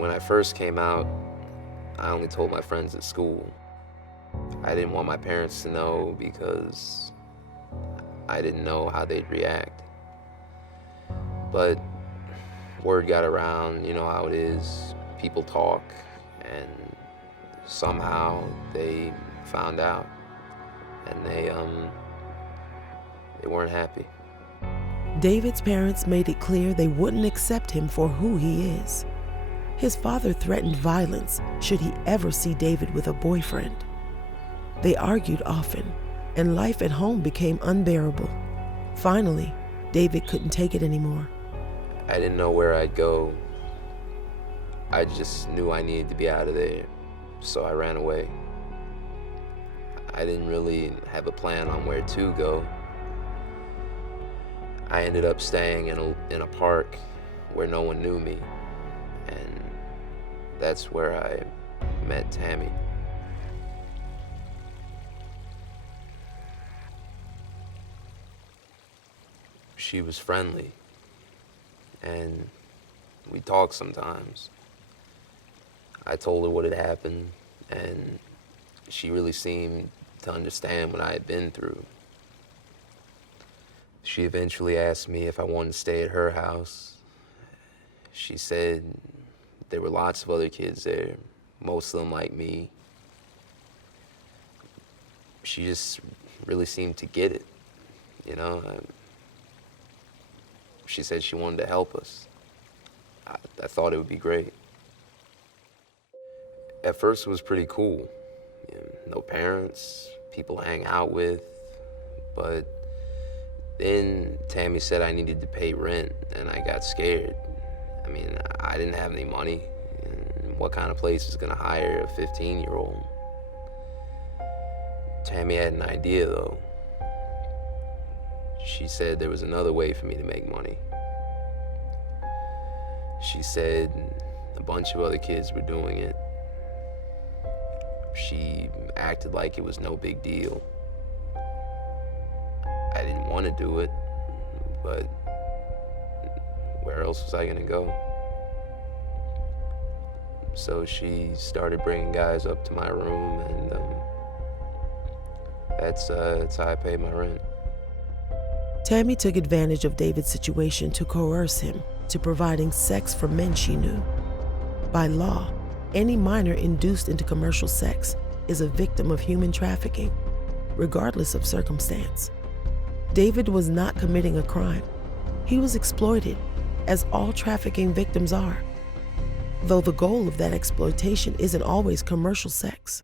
When I first came out, I only told my friends at school. I didn't want my parents to know because I didn't know how they'd react. But word got around, you know how it is. People talk, and somehow they found out, and they weren't happy. David's parents made it clear they wouldn't accept him for who he is. His father threatened violence should he ever see David with a boyfriend. They argued often, and life at home became unbearable. Finally, David couldn't take it anymore. I didn't know where I'd go. I just knew I needed to be out of there, so I ran away. I didn't really have a plan on where to go. I ended up staying in a park where no one knew me, and that's where I met Tammy. She was friendly, and we talked sometimes. I told her what had happened, and she really seemed to understand what I had been through. She eventually asked me if I wanted to stay at her house. She said there were lots of other kids there, most of them like me. She just really seemed to get it, you know? She said she wanted to help us. I thought it would be great. At first it was pretty cool. You know, no parents, people to hang out with, but then Tammy said I needed to pay rent, and I got scared. I mean, I didn't have any money. And what kind of place is gonna hire a 15-year-old? Tammy had an idea, though. She said there was another way for me to make money. She said a bunch of other kids were doing it. She acted like it was no big deal. I didn't want to do it, but where else was I gonna go? So she started bringing guys up to my room, and that's how I paid my rent. Tammy took advantage of David's situation to coerce him to providing sex for men she knew. By law, any minor induced into commercial sex is a victim of human trafficking, regardless of circumstance. David was not committing a crime. He was exploited, as all trafficking victims are, though the goal of that exploitation isn't always commercial sex.